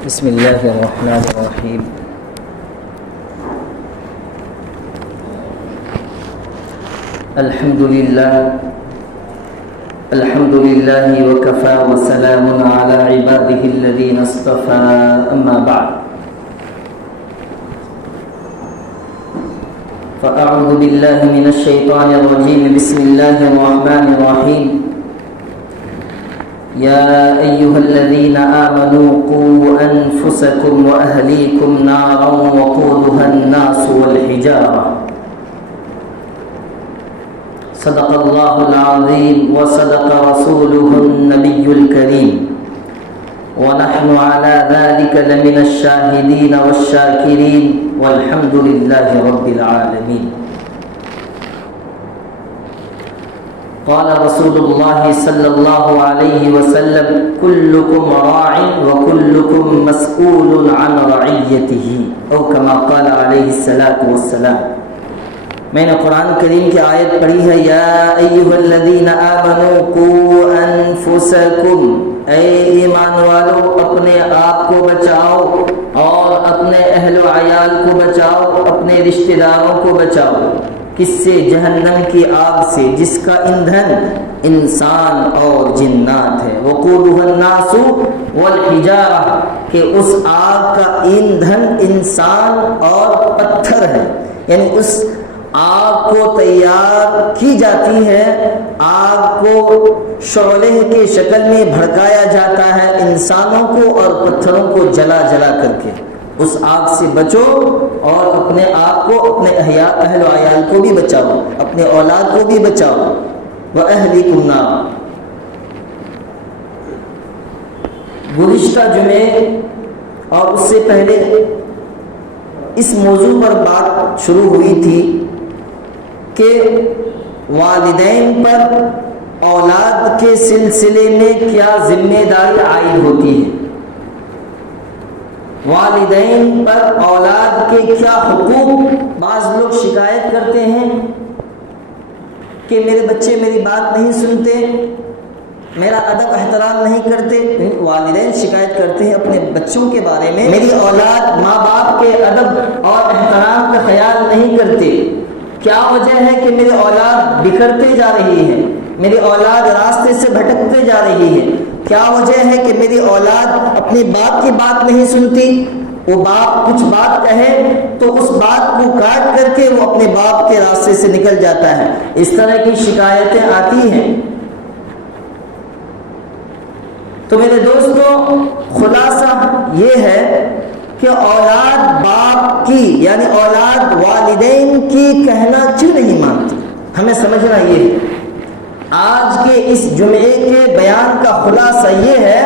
بسم الله الرحمن الرحيم. الحمد لله وكفى وسلام على عباده الذين اصطفى. أما بعد فأعوذ بالله من الشيطان الرجيم. بسم الله الرحمن الرحيم. يا أيها الذين آمنوا قوا أنفسكم وأهليكم نارا وقودها الناس والحجارة. صدق الله العظيم وصدق رسوله النبي الكريم، ونحن على ذلك لمن الشاهدين والشاكرين، والحمد لله رب العالمين. قال رسول الله صلى الله عليه وسلم: كلكم راع وكلكم مسؤول عن رعيته، او كما قال عليه الصلاة والسلام. میں نے قرآن کریم کی آیت پڑھی ہے، یا ایھا الذین آمنوا قوا انفسکم، اے ایمان والو اپنے آپ کو بچاؤ اور اپنے اہل و عیال کو بچاؤ، اپنے رشتہ داروں کو بچاؤ. کس سے؟ جہنم کی آگ سے، جس کا ایندھن انسان اور جنات ہے. وقودها الناس والحجارہ، کہ اس آگ کا ایندھن انسان اور پتھر ہے. یعنی اس آگ کو تیار کی جاتی ہے، آگ کو شعلے کی شکل میں بھڑکایا جاتا ہے انسانوں کو اور پتھروں کو جلا جلا کر کے. اس آگ سے بچو اور اپنے آپ کو، اپنے اہل و عیال کو بھی بچاؤ، اپنے اولاد کو بھی بچاؤ. وَأَهْلِكُمْ نَارًا. گزشتہ جمعے اور اس سے پہلے اس موضوع پر بات شروع ہوئی تھی کہ والدین پر اولاد کے سلسلے میں کیا ذمہ داری عائد ہوتی ہے، والدین پر اولاد کے کیا حقوق. بعض لوگ شکایت کرتے ہیں کہ میرے بچے میری بات نہیں سنتے، میرا ادب احترام نہیں کرتے. والدین شکایت کرتے ہیں اپنے بچوں کے بارے میں، میری اولاد ماں باپ کے ادب اور احترام کا خیال نہیں کرتے. کیا وجہ ہے کہ میری اولاد بکھرتے جا رہی ہے، میری اولاد راستے سے بھٹکتے جا رہی ہے؟ کیا وجہ ہے کہ میری اولاد اپنے باپ کی بات نہیں سنتی؟ وہ باپ کچھ بات کہے تو اس بات کو کاٹ کر کے وہ اپنے باپ کے راستے سے نکل جاتا ہے. اس طرح کی شکایتیں آتی ہیں. تو میرے دوستو، خلاصہ یہ ہے کہ اولاد باپ کی، یعنی اولاد والدین کی کہنا کیوں نہیں مانتی. ہمیں سمجھنا یہ ہے. آج کے اس جمعے کے بیان کا خلاصہ یہ ہے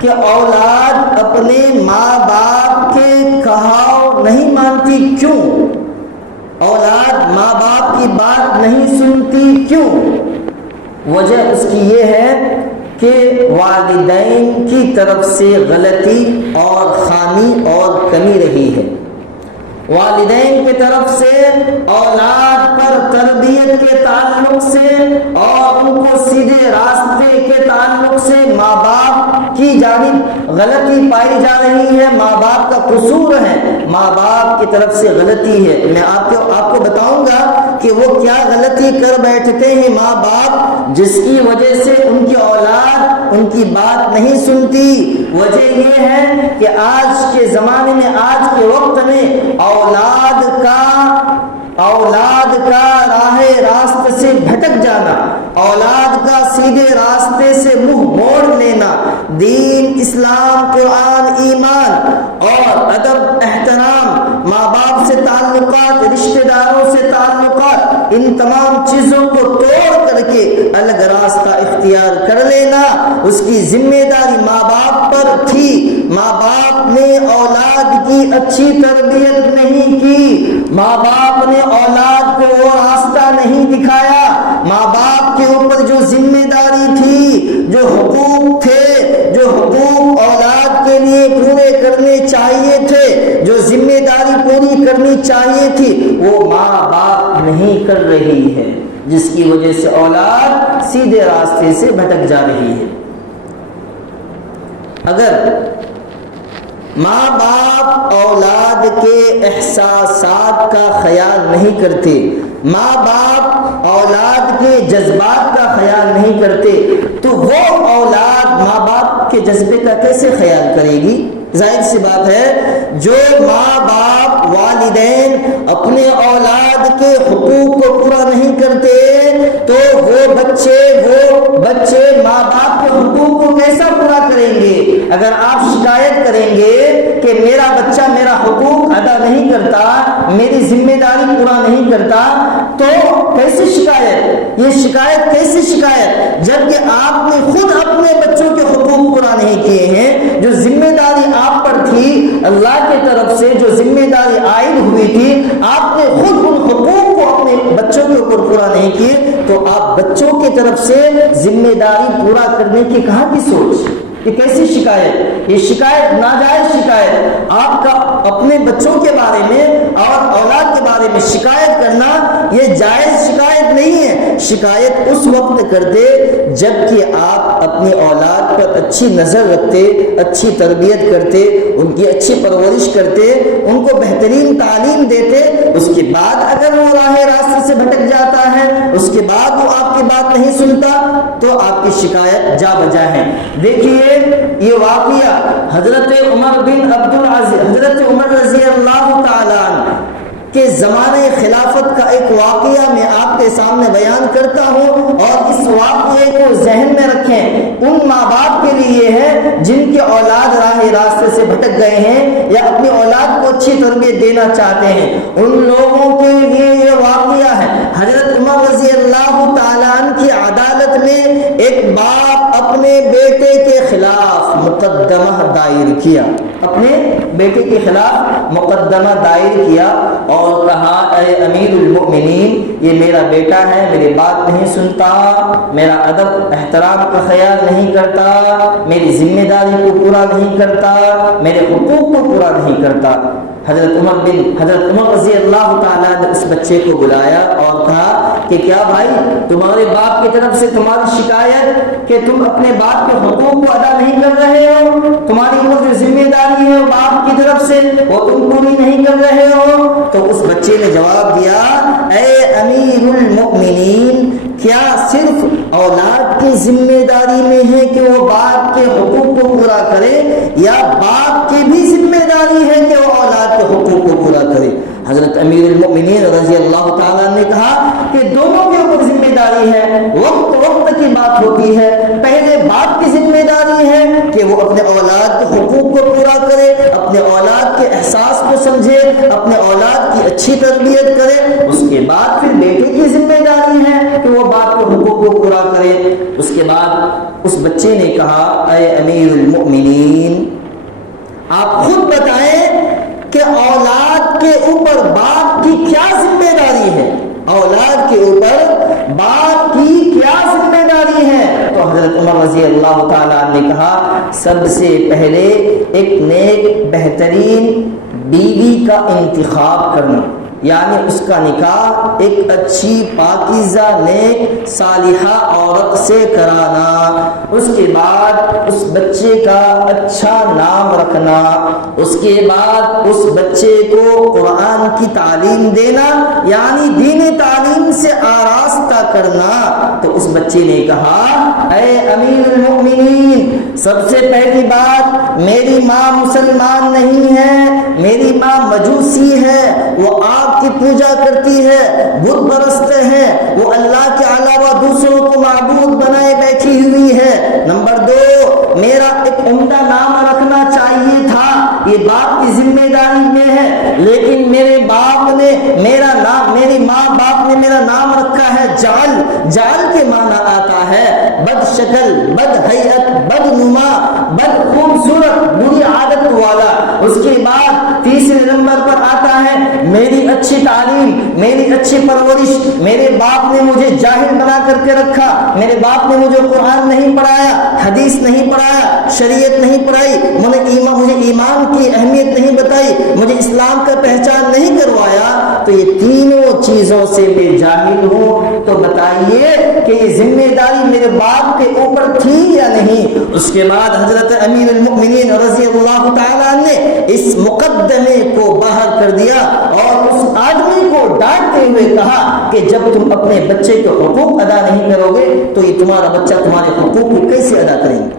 کہ اولاد اپنے ماں باپ کے کہاؤ نہیں مانتی. کیوں؟ اولاد ماں باپ کی بات نہیں سنتی. کیوں؟ وجہ اس کی یہ ہے کہ والدین کی طرف سے غلطی اور خامی اور کمی رہی ہے. والدین کی طرف سے اولاد پر تربیت کے تعلق سے اور ان کو سیدھے راستے کے تعلق سے ماں باپ کی جانب غلطی پائی جا رہی ہے. ماں باپ کا قصور ہے، ماں باپ کی طرف سے غلطی ہے. میں آپ کو بتاؤں گا کہ وہ کیا غلطی کر بیٹھتے ہیں ماں باپ، جس کی وجہ سے ان کی اولاد ان کی بات نہیں سنتی. وجہ یہ ہے کہ آج کے زمانے میں، آج کے وقت میں اولاد کا راہ راست سے بھٹک جانا، اولاد کا سیدھے راستے سے منہ موڑ لینا، دین، اسلام، قرآن، ایمان اور ادب احترام، ماں باپ سے تعلقات، رشتہ داروں سے تعلقات، ان تمام چیزوں کو توڑ کر کے الگ راستہ اختیار کر لینا، اس کی ذمہ داری ماں باپ پر تھی. ماں باپ نے اولاد کی اچھی تربیت نہیں کی، ماں باپ نے اولاد کو وہ راستہ نہیں دکھایا. ماں باپ کے اوپر جو ذمہ داری تھی، جو حقوق تھے، جو حقوق اولاد کے لیے پورے کرنے چاہیے تھے، جو ذمہ داری پوری کرنی چاہیے تھی، وہ ماں باپ نہیں کر رہی ہے، جس کی وجہ سے اولاد سیدھے راستے سے بھٹک جا رہی ہے. اگر ماں باپ اولاد کے احساسات کا خیال نہیں کرتے، ماں باپ اولاد کے جذبات کا خیال نہیں کرتے، تو وہ اولاد ماں باپ کے جذبے کا کیسے خیال کرے گی؟ ظاہر سی بات ہے، جو ماں باپ والدین اپنے اولاد کے حقوق کو پورا نہیں کرتے تو وہ بچے ماں باپ کے حقوق کو کیسا پورا کریں گے؟ اگر آپ شکایت کریں گے کہ میرا بچہ میرا حقوق ادا نہیں کرتا، میری ذمہ داری پورا نہیں کرتا، تو کیسے شکایت؟ یہ شکایت کیسے شکایت جبکہ آپ نے خود اپنے بچوں کے حقوق پورا نہیں کیے ہیں؟ جو ذمہ داری آپ پر تھی اللہ کی طرف سے، جو ذمہ داری عائد ہوئی تھی، آپ نے خود ان حقوق کو اپنے بچوں کے اوپر پورا نہیں کیے، تو آپ بچوں کی طرف سے ذمہ داری پورا کرنے کی کہاں کی سوچ؟ یہ کیسی شکایت؟ یہ شکایت ناجائز شکایت۔ آپ کا اپنے بچوں کے بارے میں اور اولاد کے بارے میں شکایت کرنا یہ جائز شکایت نہیں ہے۔ شکایت اس وقت کرتے جبکہ آپ اپنی اولاد پر اچھی نظر رکھتے، اچھی تربیت کرتے، ان کی اچھی پرورش کرتے، ان کو بہترین تعلیم دیتے، اس کے بعد اگر وہ راہ راستے سے بھٹک جاتا ہے، اس کے بعد وہ آپ کی بات نہیں سنتا، تو آپ کی شکایت جا بجا ہے۔ دیکھیے یہ واقعہ حضرت عمر رضی اللہ تعالیٰ عنہ کے زمانے خلافت کا ایک واقعہ میں آپ کے سامنے بیان کرتا ہوں، اور اس واقعے کو ذہن میں رکھیں۔ ان ماں باپ کے لیے ہے جن کے اولاد راہ راستے سے بھٹک گئے ہیں یا اپنی اولاد کو اچھی تربیت دینا چاہتے ہیں، ان لوگوں کے لیے یہ واقعہ ہے۔ حضرت عمر رضی اللہ تعالیٰ عنہ کی عدالت میں ایک باپ اپنے بیٹے کے خلاف مقدمہ دائر کیا، اپنے بیٹے کے خلاف مقدمہ دائر کیا اور کہا اے امیر المؤمنین، یہ میرا بیٹا ہے، میری بات نہیں سنتا، میرا ادب احترام کا خیال نہیں کرتا، میری ذمہ داری کو پورا نہیں کرتا، میرے حقوق کو پورا نہیں کرتا۔ حضرت عمر رضی اللہ تعالیٰ نے اس بچے کو بلایا اور کہا کہ کیا بھائی، تمہارے باپ کی طرف سے تمہاری شکایت کہ تم اپنے باپ کے حقوق کو ادا نہیں کر رہے ہو، تمہاری وہ جو ذمہ داری ہے باپ کی طرف سے وہ تم پوری نہیں کر رہے ہو؟ تو اس بچے نے جواب دیا، اے امیر المؤمنین، کیا صرف اولاد کی ذمہ داری میں ہے کہ وہ باپ کے حقوق کو پورا کرے، یا باپ کی بھی ذمہ داری ہے کہ وہ اولاد کے حقوق کو پورا کرے؟ حضرت امیر المؤمنین رضی اللہ تعالیٰ نے کہا کہ دونوں کے اوپر ذمہ داری ہے، وقت کی بات ہوتی ہے۔ پہلے باپ کی ذمہ داری ہے کہ وہ اپنے اولاد کے حقوق کو پورا کرے، اپنے اولاد کے احساس کو سمجھے، اپنے اولاد کی اچھی تربیت کرے، اس کے بعد پھر بیٹے کی ذمہ داری ہے کہ وہ باپ کے حقوق کو پورا کرے۔ اس کے بعد اس بچے نے کہا، اے امیر المؤمنین، آپ خود بتائیں کہ اولاد کے اوپر باپ کی کیا ذمہ داری ہے، اولاد کے اوپر باپ کی کیا ذمہ داری ہے؟ تو حضرت عمر رضی اللہ تعالیٰ نے کہا، سب سے پہلے ایک نیک بہترین بیوی کا انتخاب کرنا، یعنی اس کا نکاح ایک اچھی پاکیزہ نیک صالحہ عورت سے کرانا، اس کے بعد اس بچے کا اچھا نام رکھنا، اس کے بعد اس بچے کو قرآن کی تعلیم دینا، یعنی دینی تعلیم سے آراستہ کرنا۔ تو اس بچے نے کہا، اے امیر المؤمنین، سب سے پہلی بات، میری ماں مسلمان نہیں ہے، میری ماں مجوسی ہے، وہ آپ کی پوجا کرتی ہے، بت پرست ہے، وہ اللہ کے علاوہ دوسروں کو معبود بنائے بیٹھی ہوئی ہے۔ نمبر 2، میرا ایک عمدہ نام رکھنا چاہیے تھا، یہ باپ کی ذمہ داری میں ہے، لیکن میرے باپ نے میرا نام، میری ماں باپ نے میرا نام رکھا ہے جعل۔ جعل کے معنی آتا ہے بد شکل، بد ہیئت، بد نما، بد خوبصورت، بری عادت والا۔ اس کے بعد تیسرے نمبر پر آتا ہے میری اچھی تعلیم، میری اچھی پرورش۔ میرے باپ نے مجھے جاہل بنا کر کے رکھا، میرے باپ نے مجھے قرآن نہیں پڑھایا، حدیث نہیں پڑھایا، شریعت نہیں پڑھائی، مجھے ایمان کی اہمیت نہیں بتائی، مجھے اسلام کا پہچان نہیں کروایا۔ تو یہ تینوں چیزوں سے میں جاہل ہوں، تو بتائیے کہ یہ ذمہ داری میرے باپ کے اوپر تھی یا نہیں؟ اس کے بعد حضرت امیر المؤمنین رضی اللہ تعالیٰ عنہ نے اس مقدمے کو باہر کر دیا اور اس آدمی کو ڈانٹتے ہوئے کہا کہ جب تم اپنے بچے کے حقوق ادا نہیں کرو گے تو یہ تمہارا بچہ تمہارے حقوق کو کیسے ادا کریں گے؟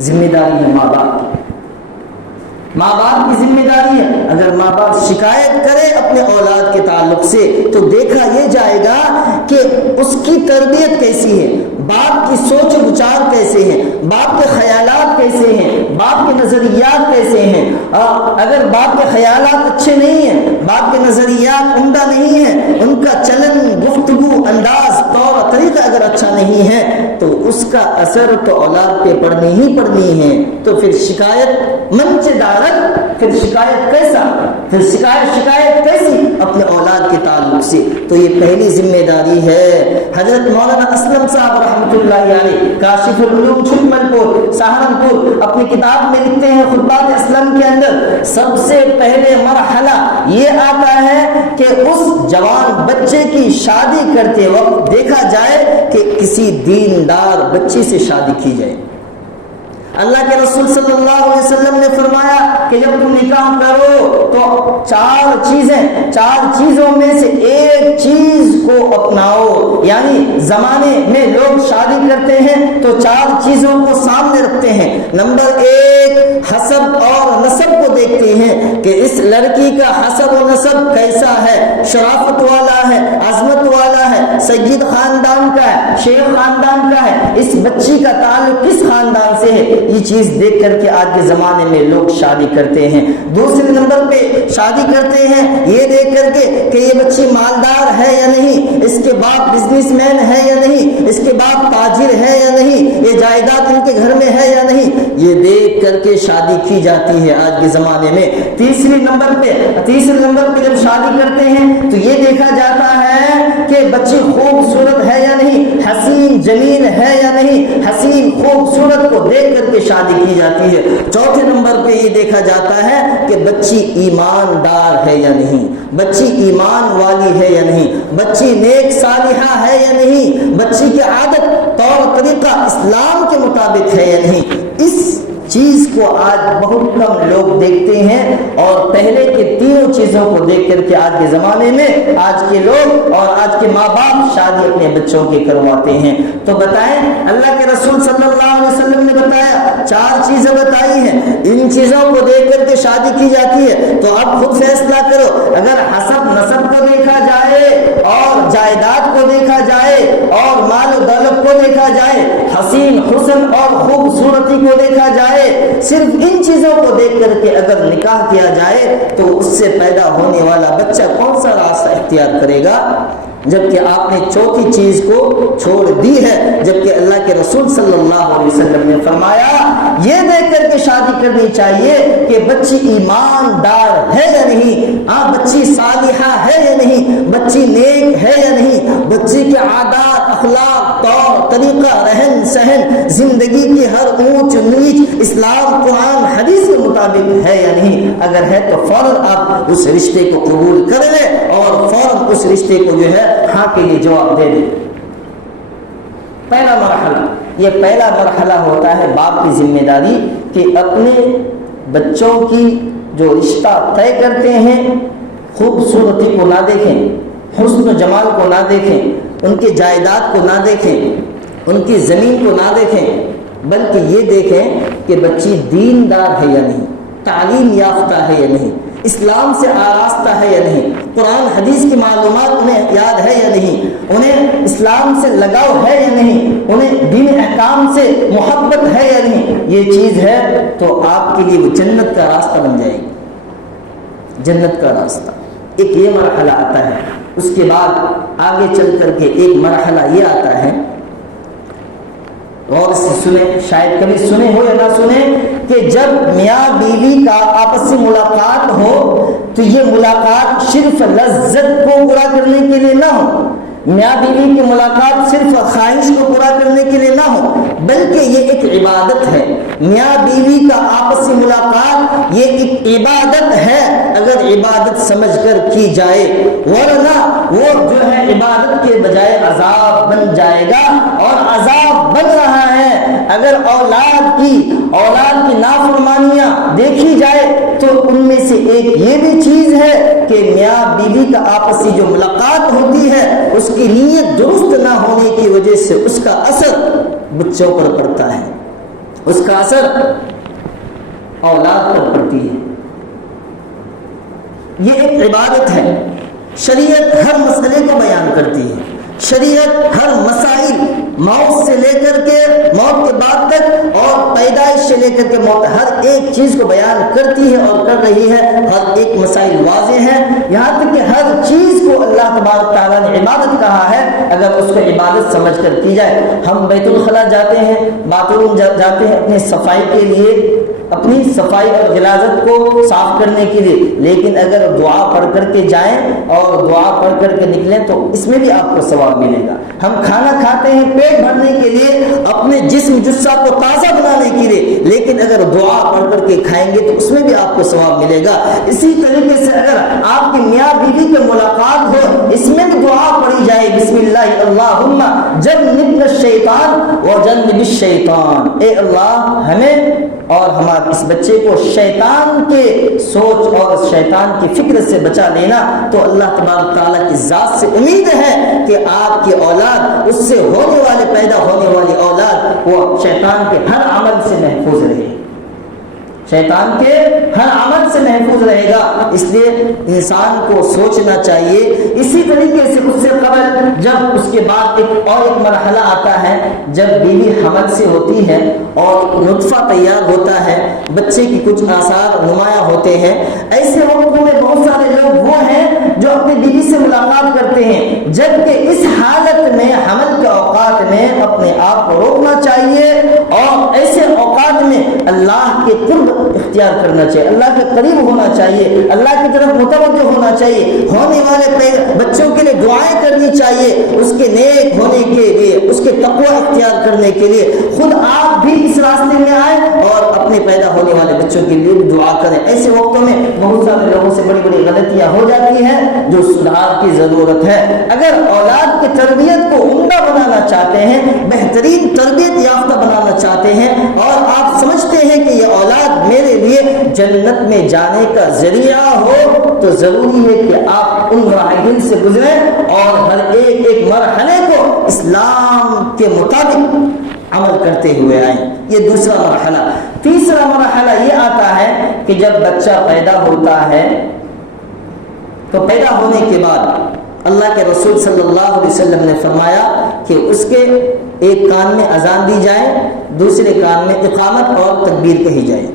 ذمہ داری ہے ماں باپ کی، ماں باپ کی ذمہ داری ہے۔ اگر ماں باپ شکایت کرے اپنے اولاد کے تعلق سے تو دیکھا یہ جائے گا کہ اس کی تربیت کیسی ہے، باپ کی سوچ و بچار کیسے ہیں، باپ کے خیالات کیسے ہیں، باپ کے نظریات کیسے ہیں۔ اگر باپ کے خیالات اچھے نہیں ہیں، باپ کے نظریات عمدہ نہیں ہیں، ان کا چلن، گفتگو، انداز، طور طریقہ اگر اچھا نہیں ہے تو اس کا اثر تو اولاد پہ پڑنی ہی پڑنی ہے۔ تو پھر شکایت منچ دارت، پھر شکایت کیسا، پھر شکایت کیسی اپنے اولاد کے تعلق سے؟ تو یہ پہلی ذمہ داری ہے۔ حضرت مولانا اسلم صاحب رحمۃ اللہ علیہ کاشف العلوم چھٹمل پور سہارنپور اپنی کتاب میں لکھتے ہیں خطبات اسلم کے اندر سب سے پہلے مرحلہ یہ آتا ہے کہ اس جوان بچے کی شادی کرتے وقت دیکھا جائے کہ کسی دیندار بچے سے شادی کی جائے۔ اللہ کے رسول صلی اللہ علیہ وسلم نے فرمایا کہ جب تم نکاح کرو تو چار چیزوں میں سے ایک چیز کو اپناؤ۔ یعنی زمانے میں لوگ شادی کرتے ہیں تو چار چیزوں کو سامنے رکھتے ہیں۔ نمبر ایک، حسب اور نسب کو دیکھتے ہیں کہ اس لڑکی کا حسب و نسب کیسا ہے، شرافت والا ہے، عظمت والا ہے، سید خاندان کا ہے، شیخ خاندان کا ہے، اس بچی کا تعلق کس خاندان سے ہے۔ یہ چیز دیکھ کر کے آج کے زمانے میں لوگ شادی کرتے ہیں۔ دوسرے نمبر پہ شادی کرتے ہیں یہ دیکھ کر کے کہ یہ بچی مالدار ہے یا نہیں، اس کے باپ بزنس مین ہے یا نہیں، اس کے باپ تاجر ہے یا نہیں، یہ جائیداد ان کے گھر میں ہے یا نہیں، یہ دیکھ کر کے شادی کی جاتی ہے آج کے زمانے میں۔ تیسرے نمبر پہ جب شادی کرتے ہیں تو یہ دیکھا جاتا ہے کہ بچی خوبصورت ہے یا نہیں، حسین جمیل ہے یا نہیں، حسین خوبصورت کو دیکھ کر کے شادی کی جاتی ہے۔ چوتھے نمبر پہ یہ دیکھا جاتا ہے کہ بچی ایماندار ہے یا نہیں، بچی ایمان والی ہے یا نہیں، بچی نیک صالحہ ہے یا نہیں، بچی کی عادت طور طریقہ اسلام کے مطابق ہے یا نہیں۔ اس چیز کو آج بہت کم لوگ دیکھتے ہیں اور پہلے کے تینوں چیزوں کو دیکھ کر کے آج کے زمانے میں آج کے لوگ اور آج کے ماں باپ شادی اپنے بچوں کی کرواتے ہیں۔ تو بتائیں، اللہ کے رسول صلی اللہ علیہ وسلم نے بتایا، چار چیزیں بتائی ہیں، ان چیزوں کو دیکھ کر کے شادی کی جاتی ہے۔ تو اب خود فیصلہ کرو، اگر حسب نسب کو دیکھا جائے اور جائیداد کو دیکھا جائے اور مال و دولت کو دیکھا جائے، حسین حسن اور خوبصورتی کو دیکھا جائے، صرف ان چیزوں کو دیکھ کر کے اگر نکاح کیا جائے تو اس سے پیدا ہونے والا بچہ کون سا راستہ اختیار کرے گا؟ جبکہ آپ نے چوتھی چیز کو چھوڑ دی ہے، جبکہ اللہ کے رسول صلی اللہ علیہ وسلم نے فرمایا یہ دیکھ کر کے شادی کرنی چاہیے کہ بچی ایماندار ہے یا نہیں، بچی صالحہ ہے یا نہیں، بچی نیک ہے یا نہیں، بچی کے عادات، اخلاق، طور طریقہ، رہن سہن، زندگی کی ہر اونچ نیچ اسلام قرآن حدیث کے مطابق ہے یا نہیں۔ اگر ہے تو فوراً آپ اس رشتے کو قبول کر لیں اور فوراً اس رشتے کو جو ہے ہاں کے لیے جواب دے دیں۔ پہلا مرحلہ ہوتا ہے باپ کی ذمہ داری کہ اپنے بچوں کی جو رشتہ طے کرتے ہیں خوبصورتی کو نہ دیکھیں، حسن و جمال کو نہ دیکھیں، ان کی جائیداد کو نہ دیکھیں، ان کی زمین کو نہ دیکھیں، بلکہ یہ دیکھیں کہ بچی دیندار ہے یا نہیں، تعلیم یافتہ ہے یا نہیں، اسلام سے آراستہ ہے یا نہیں، قرآن حدیث کی معلومات انہیں یاد ہے یا نہیں، انہیں اسلام سے لگاؤ ہے یا نہیں، انہیں دین احکام سے محبت ہے یا نہیں۔ یہ چیز ہے تو آپ کے لیے وہ جنت کا راستہ بن جائے گی، جنت کا راستہ۔ ایک یہ مرحلہ آتا ہے، اس کے بعد آگے چل کر کے ایک مرحلہ یہ آتا ہے، اور سے سنیں، شاید کبھی سنے ہو یا نہ سنیں، کہ جب میاں بیوی کا آپس میں ملاقات ہو تو یہ ملاقات صرف لذت کو پورا کرنے کے لیے نہ ہو، میاں بیوی کی ملاقات صرف خواہش کو پورا کرنے کے لیے نہ ہو، بلکہ یہ ایک عبادت ہے۔ میاں بیوی کا آپسی ملاقات یہ ایک عبادت ہے اگر عبادت سمجھ کر کی جائے، ورنہ وہ جو ہے عبادت کے بجائے عذاب بن جائے گا، اور عذاب بن رہا ہے اگر اولاد کی نافرمانیاں دیکھی جائے تو ان میں سے ایک یہ بھی چیز ہے کہ میاں بیوی کا آپسی جو ملاقات ہوتی ہے اس کی نیت درست نہ ہونے کی وجہ سے اس کا اثر بچوں پر پڑتا ہے، اس کا اثر اولاد پر پڑتی ہے۔ یہ ایک عبادت ہے۔ شریعت ہر مسئلے کو بیان کرتی ہے، شریعت ہر مسائل، موت سے لے کر کے موت کے بعد تک اور پیدائش سے لے کر کے موت، ہر ایک چیز کو بیان کرتی ہے اور کر رہی ہے۔ ہر ایک مسائل واضح ہیں، یہاں تک کہ ہر چیز کو اللہ تبارک تعالیٰ نے عبادت کہا ہے اگر اس کو عبادت سمجھ کر کی جائے۔ ہم بیت الخلا جاتے ہیں، باتھ روم جاتے ہیں اپنی صفائی کے لیے، اپنی صفائی اور غلاظت کو صاف کرنے کے لیے، لیکن اگر دعا پڑھ کر کے جائیں اور دعا پڑھ کر کے نکلیں تو اس میں بھی آپ کو ثواب ملے گا۔ ہم کھانا کھاتے ہیں پیٹ بھرنے کے لیے، اپنے جسم جثہ کو تازہ بنانے کے لیے، لیکن اگر دعا پڑھ کر کے کھائیں گے تو اس میں بھی آپ کو ثواب ملے گا۔ اسی طریقے سے اگر آپ کی میاں بیوی کی ملاقات ہو، اس میں بھی دعا پڑھی جائے، بسم اللہ اللہم جنبنا الشیطان وجنب الشیطان، اے اللہ ہمیں اور ہمارے اس بچے کو شیطان کے سوچ اور شیطان کی فکر سے بچا لینا۔ تو اللہ تبارک تعالیٰ کی ذات سے امید ہے کہ آپ کی اولاد، اس سے ہونے والے پیدا ہونے والی اولاد، وہ شیطان کے ہر عمل سے محفوظ رہے، شیطان کے ہر عمل سے محفوظ رہے گا۔ اس لیے انسان کو سوچنا چاہیے۔ اسی طریقے سے اس سے قبل جب اس کے بعد ایک مرحلہ آتا ہے جب بیوی حمل سے ہوتی ہے اور نطفہ تیار ہوتا ہے، بچے کی کچھ آثار نمایاں ہوتے ہیں، ایسے وقتوں میں بہت سارے لوگ وہ ہیں جو اپنی بیوی سے ملاقات کرتے ہیں، جبکہ اس حالت میں حمل کے اوقات میں اپنے آپ کو روکنا چاہیے اور ایسے اوقات میں اللہ کے قرب اختیار کرنا چاہیے، اللہ کے قریب ہونا چاہیے، اللہ کی طرف متوجہ ہونا چاہیے، ہونے والے بچوں کے لیے دعائیں کرنی چاہیے، اس کے نیک ہونے کے لیے، اس کے تقوی اختیار کرنے کے لیے خود آپ بھی اس راستے میں آئیں اور اپنے پیدا ہونے والے بچوں کے لیے بھی دعا کریں۔ ایسے وقتوں میں بہت سارے لوگوں سے بڑی بڑی غلطیاں ہو جاتی ہیں جو سدھار کی ضرورت ہے۔ اگر اولاد کی تربیت کو عمدہ بنانا چاہتے ہیں، بہترین تربیت یافتہ بنانا چاہتے ہیں اور آپ سمجھتے ہیں کہ یہ اولاد میرے لیے جنت میں جانے کا ذریعہ ہو، تو ضروری ہے کہ آپ ان مراحل سے گزریں اور ہر ایک مرحلے کو اسلام کے مطابق عمل کرتے ہوئے آئیں۔ یہ دوسرا مرحلہ۔ تیسرا مرحلہ یہ آتا ہے کہ جب بچہ پیدا ہوتا ہے تو پیدا ہونے کے بعد اللہ کے رسول صلی اللہ علیہ وسلم نے فرمایا کہ اس کے ایک کان میں اذان دی جائے، دوسرے کان میں اقامت اور تکبیر کہی جائے،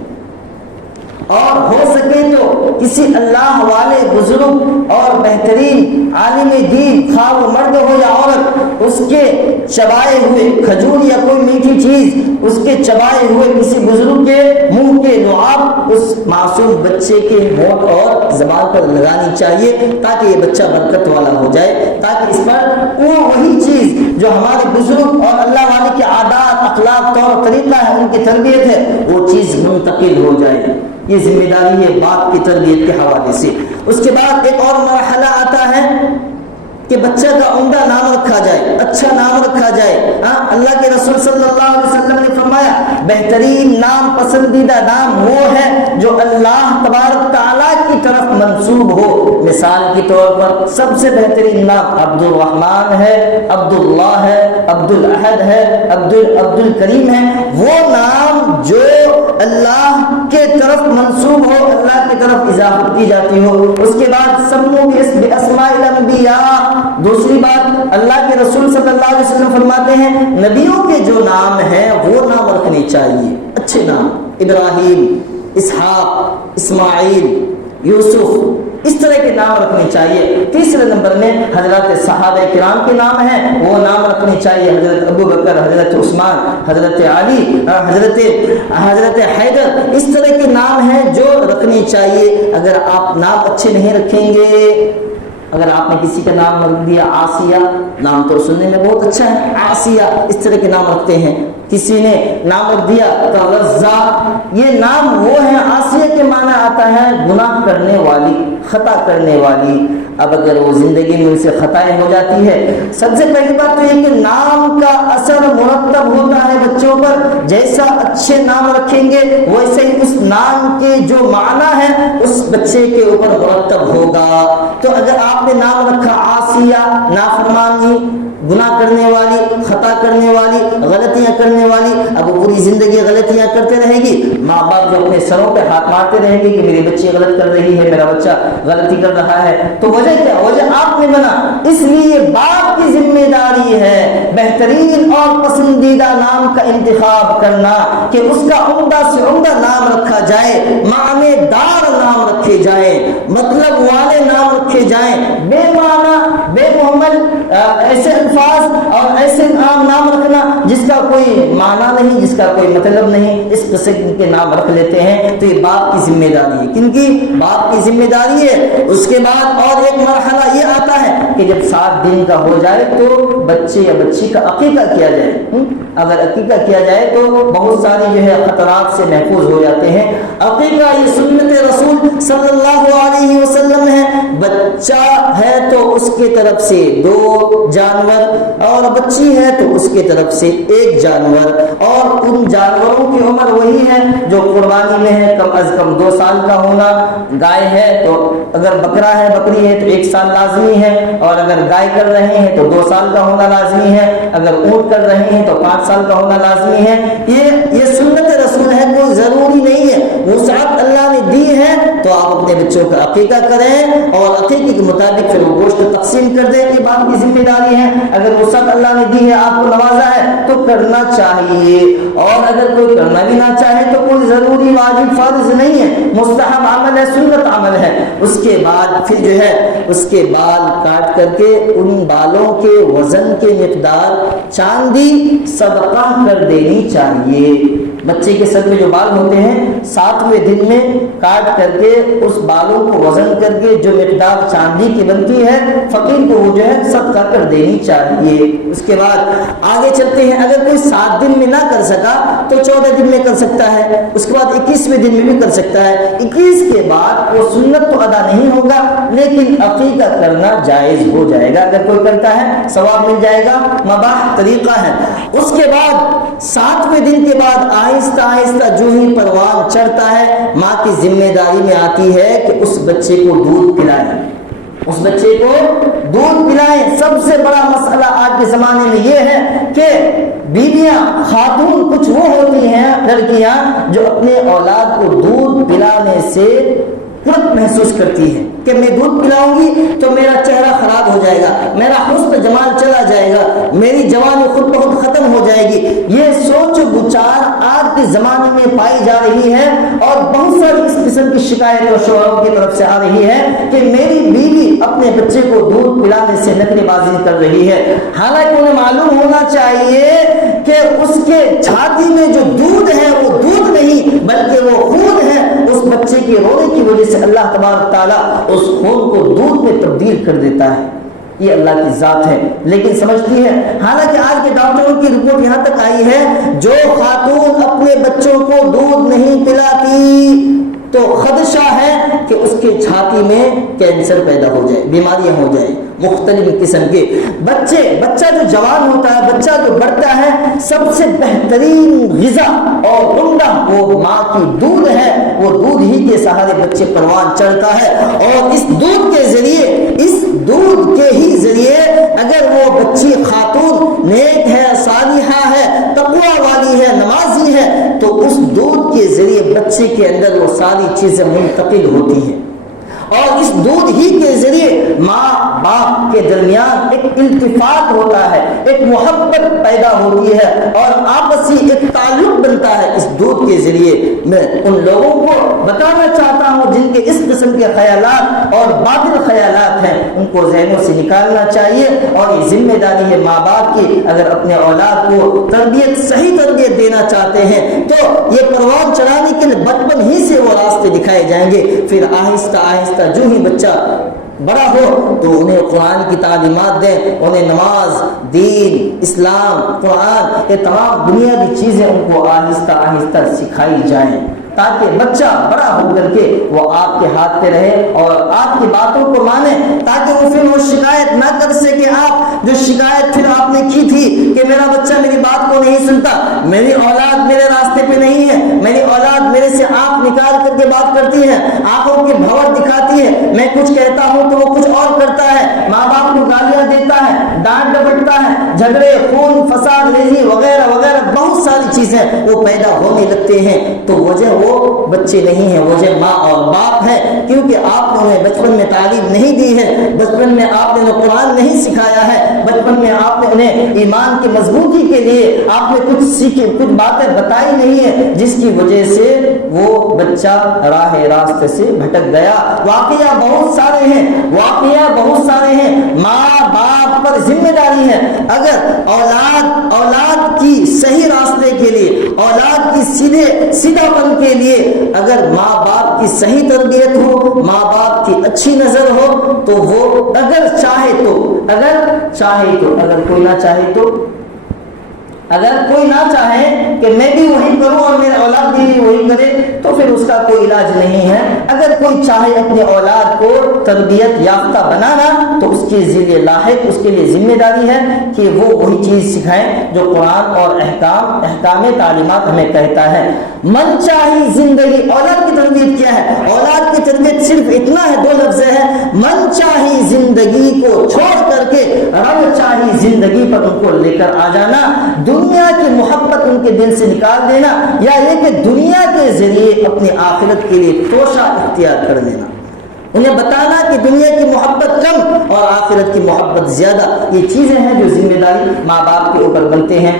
اور ہو سکے تو کسی اللہ والے بزرگ اور بہترین عالم دین، خواہ وہ مرد ہو یا عورت، اس کے چبائے ہوئے کھجور یا کوئی میٹھی چیز، اس کے چبائے ہوئے کسی بزرگ کے منہ کے لعاب اس معصوم بچے کے ہونٹ اور زبان پر لگانی چاہیے تاکہ یہ بچہ برکت والا ہو جائے، تاکہ اس پر وہ وہی چیز جو ہمارے بزرگ اور اللہ والے کے عادات، اخلاق، طور طریقہ ہے، ان کی تربیت ہے، وہ چیز منتقل ہو جائے۔ یہ ذمہ داری ہے باپ کی تربیت کے حوالے سے۔ اس کے بعد ایک اور مرحلہ آتا ہے کہ بچہ کا عمدہ نام رکھا جائے، اچھا نام رکھا جائے۔ اللہ کے رسول صلی اللہ علیہ وسلم نے فرمایا بہترین نام، پسندیدہ نام وہ ہے جو اللہ تبارک تعالیٰ کی طرف منسوب ہو۔ مثال کے طور پر سب سے بہترین نام عبد الرحمن ہے، عبداللہ ہے، عبد الاحد ہے، عبد الکریم ہے۔ وہ نام جو اللہ کے طرف منسوب ہو، اللہ کی طرف اضافت کی جاتی ہو۔ اس کے بعد سمو باسماء الانبیاء۔ دوسری بات، اللہ کے رسول صلی اللہ علیہ وسلم فرماتے ہیں نبیوں کے جو نام ہیں وہ نام رکھنے چاہیے، اچھے نام، ابراہیم، اسحاق، اسماعیل، یوسف، اس طرح کے نام رکھنے چاہیے۔ تیسرے نمبر میں حضرات صحابہ کرام کے نام ہیں، وہ نام رکھنے چاہیے، حضرت ابو بکر، حضرت عثمان، حضرت علی، حضرت حیدر، اس طرح کے نام ہیں جو رکھنے چاہیے۔ اگر آپ نام اچھے نہیں رکھیں گے اگر آپ نے کسی کا نام رکھ دیا آسیہ، نام تو سننے میں بہت اچھا ہے، آسیہ اس طرح کے نام رکھتے ہیں. کسی نے نام رکھ دیا تغزا، یہ نام وہ ہے، آسیہ کے معنی آتا ہے گناہ کرنے والی، خطا کرنے والی. اب اگر وہ زندگی میں ان سے خطائیں ہو جاتی ہے، سب سے پہلی بات تو یہ کہ نام کا اثر مرتب ہوتا ہے بچوں پر. جیسا اچھے نام رکھیں گے ویسے ہی اس نام کے جو معنی ہے اس بچے کے اوپر مرتب ہوگا. تو اگر آپ نے نام رکھا آسیہ، نافرمانی، گناہ کرنے والی، خطا کرنے والی، غلطیاں کرنے والی، اب وہ پوری زندگی غلطیاں کرتے رہے گی. ماں باپ جو اپنے سروں پہ ہاتھ مارتے رہیں گے کہ میری بچی غلط کر رہی ہے، میرا بچہ غلطی کر رہا ہے، تو وجہ کیا؟ وجہ آپ نے بنا. اس لیے باپ کی ذمہ داری ہے بہترین اور پسندیدہ نام کا انتخاب کرنا، کہ اس کا عمدہ سے عمدہ نام رکھا جائے، معنی دار نام رکھے جائیں، مطلب والے نام رکھے جائیں. بے معنی، بے محمل ایسے الفاظ اور ایسے عام نام رکھنا جس کا کوئی معنی نہیں، جس کا کوئی مطلب نہیں، اس قسم کے نام رکھ لیتے ہیں. تو یہ باپ کی ذمہ داری ہے. کن کی؟ باپ کی ذمہ داری ہے. اس کے بعد اور ایک مرحلہ یہ آتا ہے کہ جب 7 دن کا ہو جائے تو بچے یا بچی کا عقیقہ کیا جائے. اگر عقیقہ کیا جائے تو بہت ساری جو ہے خطرات سے محفوظ ہو جاتے ہیں. عقیقہ یہ سنت رسول صلی اللہ علیہ وسلم ہے. بچہ ہے تو اس کے طرف سے 2 جانور، اور بچی ہے تو اس کے طرف سے 1 جانور. اور ان جانوروں کی عمر وہی ہے جو قربانی میں ہے، کم از کم 2 سال کا ہونا. گائے ہے تو اگر بکرا ہے، بکری ہے تو 1 سال لازمی ہے، اور اگر گائے کر رہے ہیں تو 2 سال کا ہونا لازمی ہے، اگر اونٹ کر رہے ہیں تو 5 سال کا ہونا لازمی ہے. یہ سنت رسول ہے، کوئی ضروری نہیں ہے. وسعت اللہ نے دی ہے تو آپ اپنے بچوں کا عقیقہ کریں اور عقیقے کے مطابق پھر وہ گوشت تقسیم کر دیں. یہ باپ کی ذمہ داری ہے. اگر وسعت اللہ نے دی ہے، آپ کو نوازا ہے تو کرنا چاہیے. اور اگر کوئی کرنا بھی نہ چاہے تو کوئی ضروری واجب فرض نہیں ہے، مستحب عمل ہے، سنت عمل ہے. اس کے بعد پھر جو ہے اس کے بال کاٹ کر کے ان بالوں کے وزن کے مقدار چاندی صدقہ کر دینی چاہیے. بچے کے سر میں جو بال ہوتے ہیں 7ویں دن میں کاٹ کر کے اس بالوں کو وزن کر کے جو مقدار چاندی کی بنتی ہے فقیر کو وہ جو ہے صدقہ کر دینی چاہیے. اس کے بعد آگے چلتے ہیں. اگر کوئی 7 دن میں نہ کر سکا تو 14 دن میں کر سکتا ہے. اس کے بعد 21ویں دن میں بھی کر سکتا ہے. 21 کے بعد وہ سنت تو ادا نہیں ہوگا لیکن عقیقہ کرنا جائز ہو جائے گا. اگر کوئی کرتا ہے ثواب مل جائے گا، مباح طریقہ ہے. اس کے بعد 7ویں دن کے بعد آہستہ آہستہ جو ہی پروان چڑھتا ہے، ماں کی ذمہ داری میں آتی ہے کہ اس بچے کو دودھ پلائیں. اس بچے کو دودھ پلائیں. سب سے بڑا مسئلہ آج کے زمانے میں یہ ہے کہ بیویاں، خاتون کچھ وہ ہوتی ہیں، لڑکیاں جو اپنے اولاد کو دودھ پلانے سے قرب محسوس کرتی ہے کہ میں دودھ پلاؤں گی تو میرا چہرہ خراب ہو جائے گا، میرا حسن جمال چلا جائے گا، میری جوانی خود بخود ختم ہو جائے گی. یہ سوچ بچار آج کے زمانے میں پائی جا رہی ہے اور بہت ساری اس قسم کی شکایتیں شوہروں کی طرف سے آ رہی ہے کہ میری بیوی اپنے بچے کو دودھ پلانے سے نخرے بازی کر رہی ہے. حالانکہ انہیں معلوم ہونا چاہیے کہ اس کے چھاتی میں جو دودھ ہے وہ دودھ نہیں بلکہ وہ خون ہے. اس بچے کے رونے کی وجہ سے اللہ تبارک تعالیٰ اس خون کو دودھ میں تبدیل کر دیتا ہے. یہ اللہ کی ذات ہے لیکن سمجھتی ہے. حالانکہ آج کے ڈاکٹروں کی رپورٹ یہاں تک آئی ہے جو خاتون اپنے بچوں کو دودھ نہیں پلاتی تو خدشہ ہے کہ اس کے چھاتی میں کینسر پیدا ہو جائے، بیماریاں ہو جائیں مختلف قسم کے. بچہ جو جوان ہوتا ہے، بچہ جو بڑھتا ہے، سب سے بہترین غذا اور عمدہ وہ ماں کی دودھ ہے. وہ دودھ ہی کے سہارے بچے پروان چڑھتا ہے اور اس دودھ کے ہی ذریعے اگر وہ بچی خاتون نیک ہے، صالحہ ہے، تقوی والی ہے، نمازی ہے تو اس دودھ کے ذریعے بچے کے اندر وہ ساری چیزیں منتقل ہوتی ہیں. اور اس دودھ ہی کے ذریعے ماں باپ کے درمیان ایک التفات ہوتا ہے، ایک محبت پیدا ہوتی ہے اور آپسی ایک تعلق بنتا ہے اس دودھ کے ذریعے. میں ان لوگوں کو بتانا چاہتا ہوں جن کے اس قسم کے خیالات اور باطل خیالات ہیں ان کو ذہنوں سے نکالنا چاہیے. اور یہ ذمہ داری ہے ماں باپ کی. اگر اپنے اولاد کو صحیح تربیت دینا چاہتے ہیں تو یہ پروان چڑھانے کے لیے بچپن ہی سے وہ راستے دکھائے جائیں گے. پھر آہستہ آہستہ جو ہی بچہ بڑا ہو تو انہیں قرآن کی تعلیمات دیں، انہیں نماز، دین، اسلام، قرآن، یہ تمام بنیادی چیزیں ان کو آہستہ آہستہ سکھائی جائیں، تاکہ بچہ بڑا ہو کر کے وہ آپ کے ہاتھ پہ رہے اور آپ کی باتوں کو مانے، تاکہ وہ پھر وہ شکایت نہ کر سکے آپ جو شکایت پھر آپ نے کی تھی کہ میرا بچہ میری بات کو نہیں سنتا، میری اولاد میرے راستے پہ نہیں ہے، میری اولاد میرے سے آنکھ نکال کر کے بات کرتی ہے، آنکھوں کی بھور دکھاتی ہے، میں کچھ کہتا ہوں تو وہ کچھ اور کرتا ہے، ماں باپ کو گالیاں دیتا ہے، ڈانٹ ڈپٹتا ہے، جھگڑے، خون، فساد ریزی وغیرہ وغیرہ بہت ساری چیزیں وہ پیدا ہونے لگتے ہیں۔ تو وجہ وہ بچے نہیں ہیں، وجہ ماں اور باپ ہے، کیونکہ آپ نے انہیں بچپن میں تعلیم نہیں دی ہے، بچپن میں آپ نے انہیں قرآن نہیں سکھایا ہے، بچپن میں آپ نے انہیں ایمان کی مضبوطی کے لیے آپ نے کچھ سیکھی، کچھ باتیں بتائی نہیں ہے، جس کی وجہ سے وہ بچہ راہ راستے سے بھٹک گیا۔ واقعہ بہت سارے ہیں، واقعہ بہت سارے ہیں، ماں باپ پر ذمہ داری ہے۔ اگر اولاد کی صحیح راستے کے لیے، اولاد کی سیدھا پن کے لیے اگر ماں باپ کی صحیح تربیت ہو، ماں باپ کی اچھی نظر ہو، تو وہ اگر چاہے تو اگر کوئی نہ چاہے تو اگر کوئی نہ چاہے کہ میں بھی وہی کروں اور میرے اولاد بھی وہی کرے تو پھر اس کا کوئی علاج نہیں ہے۔ اگر کوئی چاہے اپنے اولاد کو تربیت یافتہ بنانا تو اس کے ذریعے لاحق اس کے لیے ذمہ داری ہے کہ وہ وہی چیز سکھائیں جو قرآن اور احکام تعلیمات ہمیں کہتا ہے۔ من چاہی زندگی، اولاد کی تربیت کیا ہے؟ اولاد کی تربیت صرف اتنا ہے، دو لفظ ہے، من چاہی زندگی کو چھوڑ کر کے رب چاہی زندگی پر ان کو لے کر آ جانا، دنیا کی محبت ان کے دل سے نکال دینا، یا یہ کہ دنیا کے ذریعے اپنی آخرت کے لیے توشہ اختیار کر لینا، انہیں بتانا کہ دنیا کی محبت کم اور آخرت کی محبت زیادہ۔ یہ چیزیں ہیں جو ذمہ داری ماں باپ کے اوپر بنتے ہیں۔